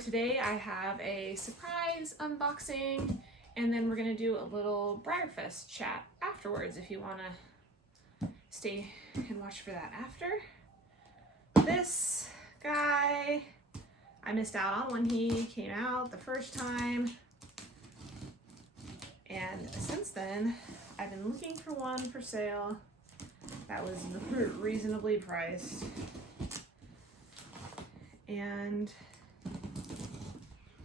today I have a surprise unboxing, and then we're gonna do a little Breyerfest chat afterwards if you wanna stay and watch for that after. This guy, I missed out on when he came out the first time, and since then I've been looking for one for sale that was reasonably priced, and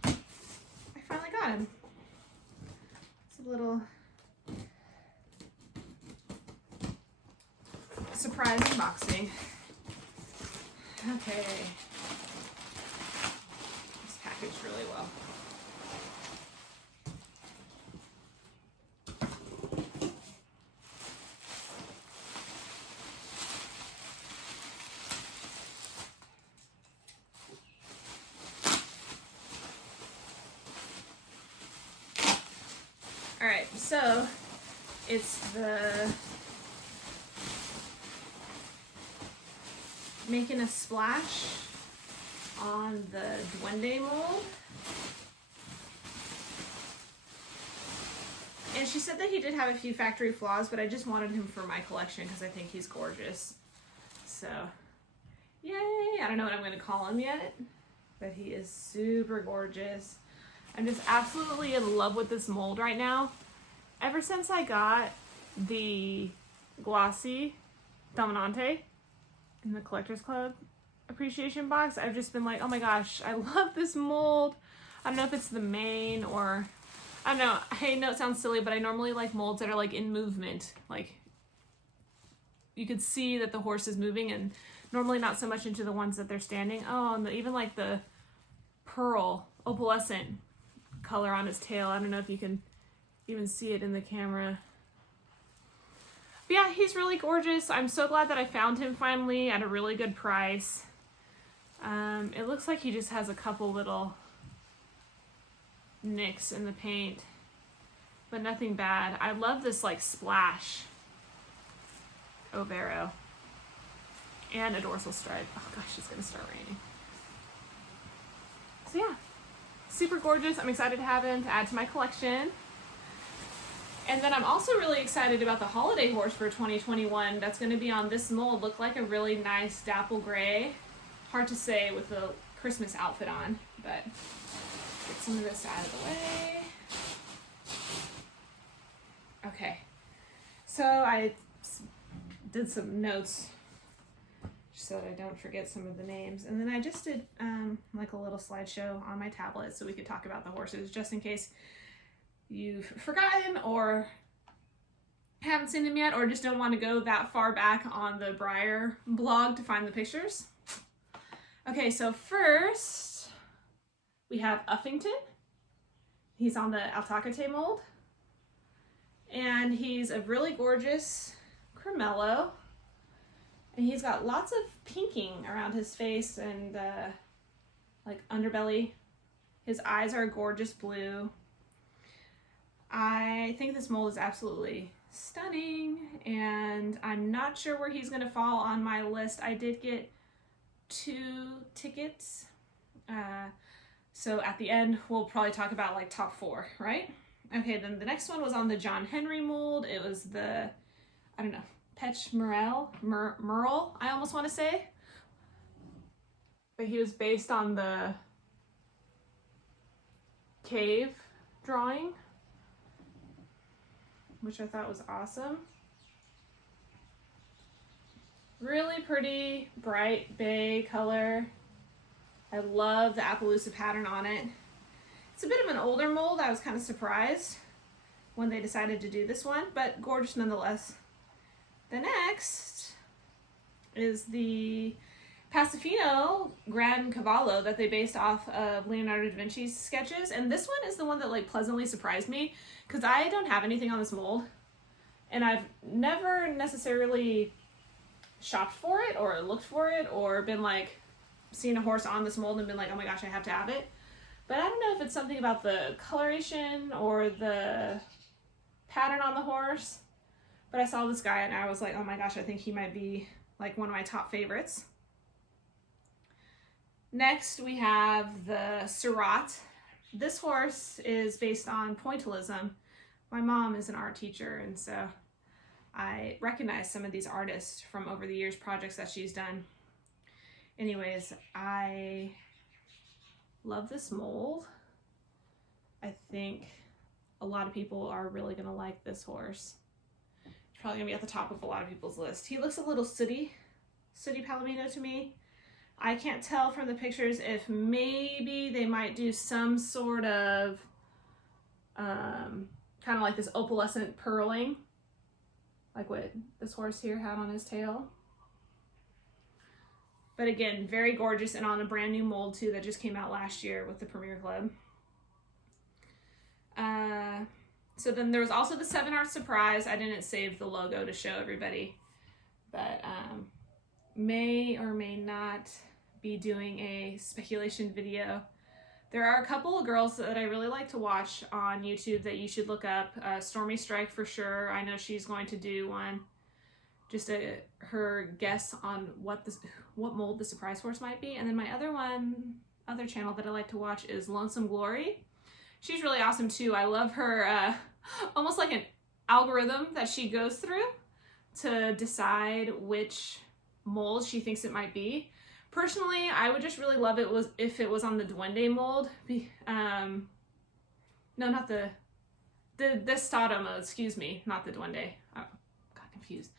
I finally got him. It's a little surprise unboxing. Okay, it's packaged really well. All right, so it's the Making a Splash on the Duende mold. And she said that he did have a few factory flaws, but I just wanted him for my collection because I think he's gorgeous. So, yay! I don't know what I'm going to call him yet, but he is super gorgeous. I'm just absolutely in love with this mold right now. Ever since I got the glossy Dominante in the Collectors Club appreciation box, I've just been like, oh my gosh, I love this mold. I don't know if it's the mane or, I don't know. I know it sounds silly, but I normally like molds that are like in movement. Like you could see that the horse is moving, and normally not so much into the ones that they're standing. Oh, and even like the pearl opalescent color on his tail. I don't know if you can even see it in the camera. But yeah, he's really gorgeous. I'm so glad that I found him finally at a really good price. It looks like he just has a couple little nicks in the paint, but nothing bad. I love this like splash overo and a dorsal stripe. Oh gosh, it's gonna start raining. So yeah, super gorgeous. I'm excited to have him to add to my collection. And then I'm also really excited about the holiday horse for 2021 that's going to be on this mold. Look like a really nice dapple gray. Hard to say with the Christmas outfit on, but get some of this out of the way. Okay, so I did some notes so that I don't forget some of the names. And then I just did like a little slideshow on my tablet so we could talk about the horses just in case you've forgotten or haven't seen them yet, or just don't want to go that far back on the Breyer blog to find the pictures. Okay, so first we have Uffington. He's on the Altakate mold, and he's a really gorgeous cremello, and he's got lots of pinking around his face and like underbelly. His eyes are a gorgeous blue. I think this mold is absolutely stunning, and I'm not sure where he's gonna fall on my list. I did get 2 tickets, so at the end we'll probably talk about like top 4, right? Okay, then the next one was on the John Henry mold. It was the, I don't know, Pech Merle, I almost want to say, but he was based on the cave drawing, which I thought was awesome. Really pretty, bright bay color. I love the Appaloosa pattern on it. It's a bit of an older mold. I was kind of surprised when they decided to do this one, but gorgeous nonetheless. The next is the Pasifino Gran Cavallo that they based off of Leonardo da Vinci's sketches, and this one is the one that like pleasantly surprised me because I don't have anything on this mold, and I've never necessarily shopped for it or looked for it or been like seen a horse on this mold and been like, oh my gosh, I have to have it. But I don't know if it's something about the coloration or the pattern on the horse, but I saw this guy and I was like, oh my gosh, I think he might be like one of my top favorites. Next, we have the Surratt. This horse is based on pointillism. My mom is an art teacher, and so I recognize some of these artists from over the years, projects that she's done. Anyways, I love this mold. I think a lot of people are really gonna like this horse. It's probably gonna be at the top of a lot of people's list. He looks a little sooty palomino to me. I can't tell from the pictures if maybe they might do some sort of kind of like this opalescent purling, like what this horse here had on his tail. But again, very gorgeous and on a brand new mold too that just came out last year with the Premier Club. So then there was also the 7 Art Surprise. I didn't save the logo to show everybody, but may or may not be doing a speculation video. There are a couple of girls that I really like to watch on YouTube that you should look up. Stormy Strike for sure. I know she's going to do one, just her guess on what mold the surprise horse might be. And then my other channel that I like to watch is Lonesome Glory. She's really awesome too. I love her, almost like an algorithm that she goes through to decide which mold she thinks it might be. Personally, I would just really love it if it was on the Duende mold. No, not the Destado mold, excuse me, not the Duende. I got confused.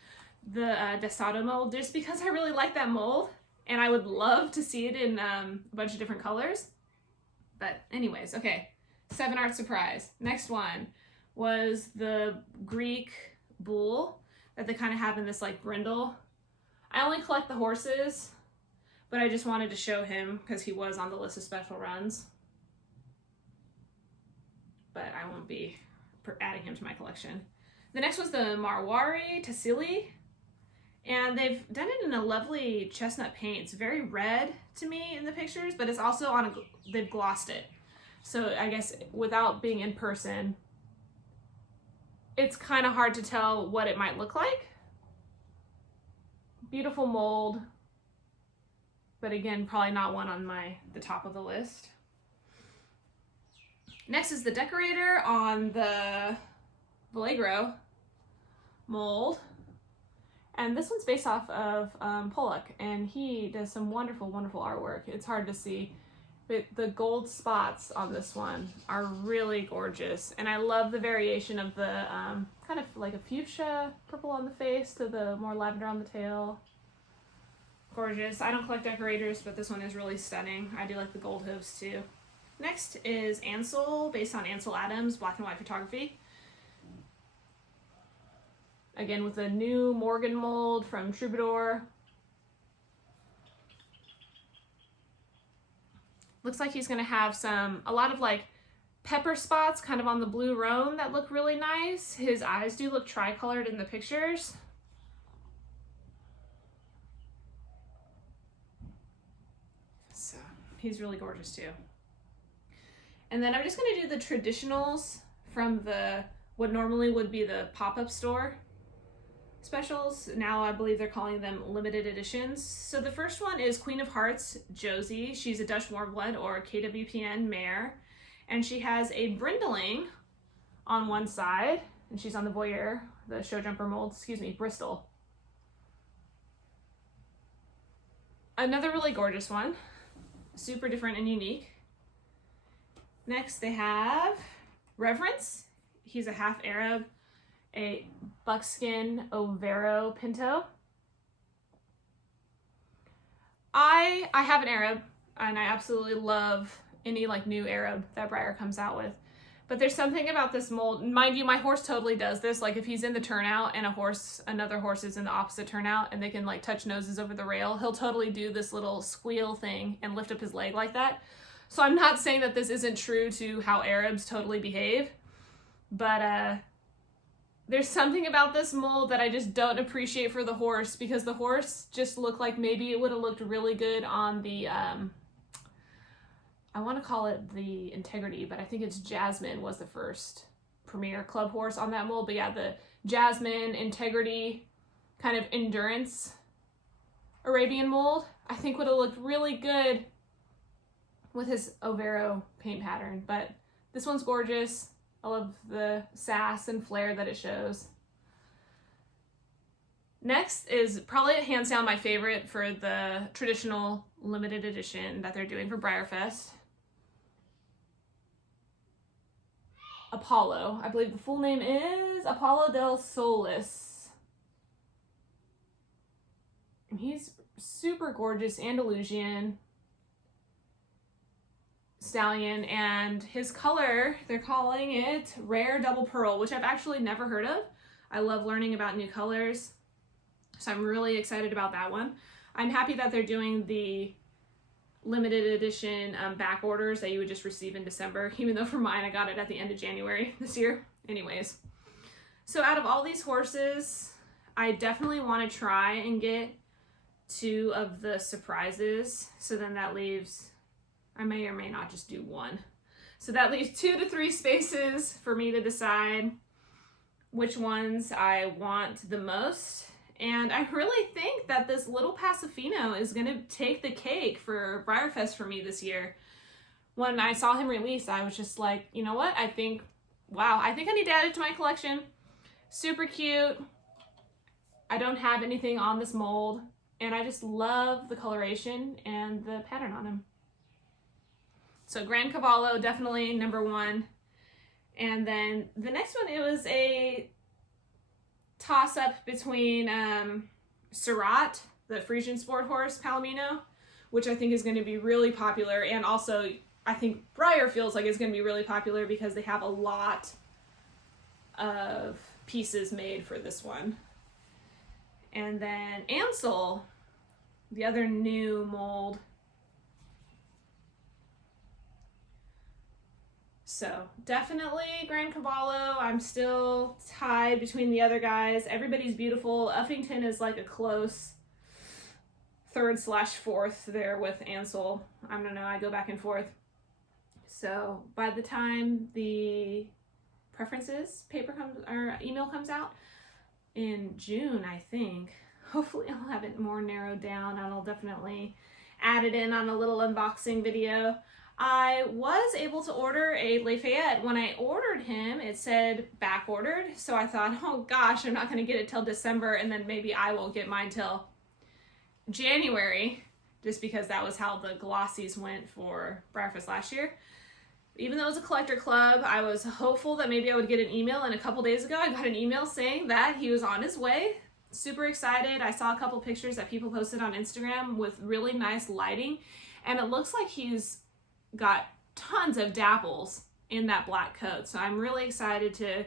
The Destado mold, just because I really like that mold and I would love to see it in a bunch of different colors. But anyways, okay, 7 Art Surprise. Next one was the Greek bull that they kind of have in this like brindle. I only collect the horses, but I just wanted to show him because he was on the list of special runs. But I won't be adding him to my collection. The next was the Marwari Tassili, and they've done it in a lovely chestnut paint. It's very red to me in the pictures, but it's also on they've glossed it. So I guess without being in person, it's kind of hard to tell what it might look like. Beautiful mold, but again, probably not one on the top of the list. Next is the Decorator on the Vallegro mold. And this one's based off of Pollock, and he does some wonderful, wonderful artwork. It's hard to see, but the gold spots on this one are really gorgeous. And I love the variation of the kind of like a fuchsia purple on the face to the more lavender on the tail. Gorgeous. I don't collect decorators, but this one is really stunning. I do like the gold hooves too. Next is Ansel, based on Ansel Adams, black and white photography. Again, with a new Morgan mold from Troubadour. Looks like he's gonna have a lot of like pepper spots kind of on the blue roan that look really nice. His eyes do look tricolored in the pictures. So he's really gorgeous too. And then I'm just gonna do the traditionals from what normally would be the pop-up store specials. Now I believe they're calling them limited editions. So the first one is Queen of Hearts Josie. She's a Dutch Warmblood or KWPN mare, and she has a brindling on one side, and she's on the Voyeur, the show jumper mold, Bristol. Another really gorgeous one, super different and unique. Next they have Reverence. He's a half Arab, a buckskin Overo Pinto. I have an Arab, and I absolutely love any like new Arab that Breyer comes out with. But there's something about this mold. Mind you, my horse totally does this. Like if he's in the turnout and another horse is in the opposite turnout and they can like touch noses over the rail, he'll totally do this little squeal thing and lift up his leg like that. So I'm not saying that this isn't true to how Arabs totally behave, but there's something about this mold that I just don't appreciate for the horse, because the horse just looked like maybe it would have looked really good on the, I want to call it the Integrity, but I think it's Jasmine was the first Premier Club horse on that mold. But yeah, the Jasmine, Integrity, kind of endurance Arabian mold, I think would have looked really good with his Overo paint pattern, but this one's gorgeous. I love the sass and flair that it shows. Next is probably hands down my favorite for the traditional limited edition that they're doing for Breyerfest. Apollo. I believe the full name is Apollo del Solis. He's super gorgeous Andalusian stallion, and his color, they're calling it Rare Double Pearl, which I've actually never heard of. I love learning about new colors, so I'm really excited about that one. I'm happy that they're doing the limited edition back orders that you would just receive in December, even though for mine I got it at the end of January this year. Anyways, so out of all these horses, I definitely want to try and get 2 of the surprises, so then that leaves, I may or may not just do 1. So that leaves 2 to 3 spaces for me to decide which ones I want the most. And I really think that this little Pasofino is going to take the cake for Breyerfest for me this year. When I saw him released, I was just like, you know what? I think I need to add it to my collection. Super cute. I don't have anything on this mold, and I just love the coloration and the pattern on him. So Gran Cavallo, definitely number 1. And then the next one, it was a toss-up between Surratt, the Frisian sport horse, Palomino, which I think is going to be really popular, and also I think Breyer feels like it's going to be really popular because they have a lot of pieces made for this one. And then Ansel, the other new mold. So definitely Gran Cavallo. I'm still tied between the other guys. Everybody's beautiful. Uffington is like a close 3rd/4th there with Ansel. I don't know, I go back and forth. So by the time the preferences email comes out in June, I think, hopefully I'll have it more narrowed down, and I'll definitely add it in on a little unboxing video. I was able to order a Lafayette. When I ordered him, it said back ordered. So I thought, oh gosh, I'm not going to get it till December, and then maybe I won't get mine till January, just because that was how the glossies went for Breyerfest last year. Even though it was a collector club, I was hopeful that maybe I would get an email, and a couple days ago I got an email saying that he was on his way. Super excited. I saw a couple pictures that people posted on Instagram with really nice lighting, and it looks like he's got tons of dapples in that black coat. So I'm really excited to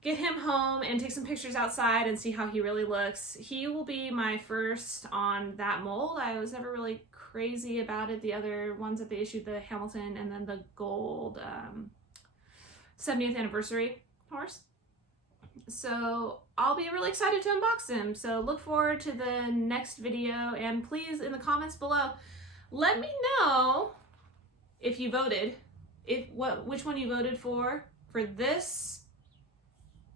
get him home and take some pictures outside and see how he really looks. He will be my first on that mold. I was never really crazy about it. The other ones that they issued, the Hamilton and then the gold 70th anniversary horse. So I'll be really excited to unbox him. So look forward to the next video, and please in the comments below, let me know if you voted, which one you voted for this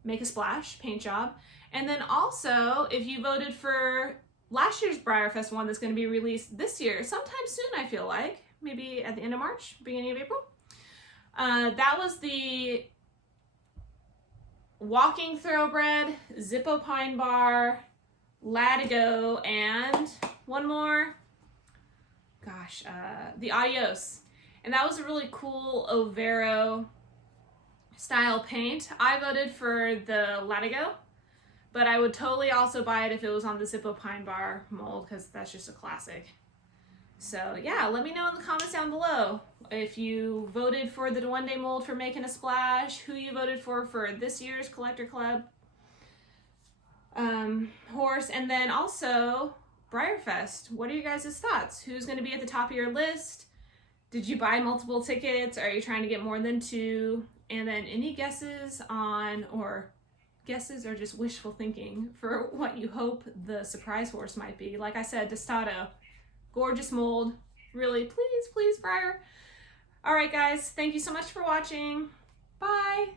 Make a Splash paint job, and then also if you voted for last year's Breyerfest one that's going to be released this year, sometime soon, I feel like, maybe at the end of March, beginning of April. That was the Walking Thoroughbred, Zippo Pine Bar, Latigo, and one more, the Adios. And that was a really cool Overo style paint. I voted for the Latigo, but I would totally also buy it if it was on the Zippo Pine Bar mold, because that's just a classic. So yeah, let me know in the comments down below if you voted for the One Day mold for Making a Splash, who you voted for this year's Collector Club horse, and then also Breyerfest. What are you guys' thoughts? Who's going to be at the top of your list? Did you buy multiple tickets? Are you trying to get more than 2? And then any guesses on, or guesses or just wishful thinking for what you hope the surprise horse might be? Like I said, Tostado, gorgeous mold. Really, please, please, Breyer. All right, guys, thank you so much for watching. Bye.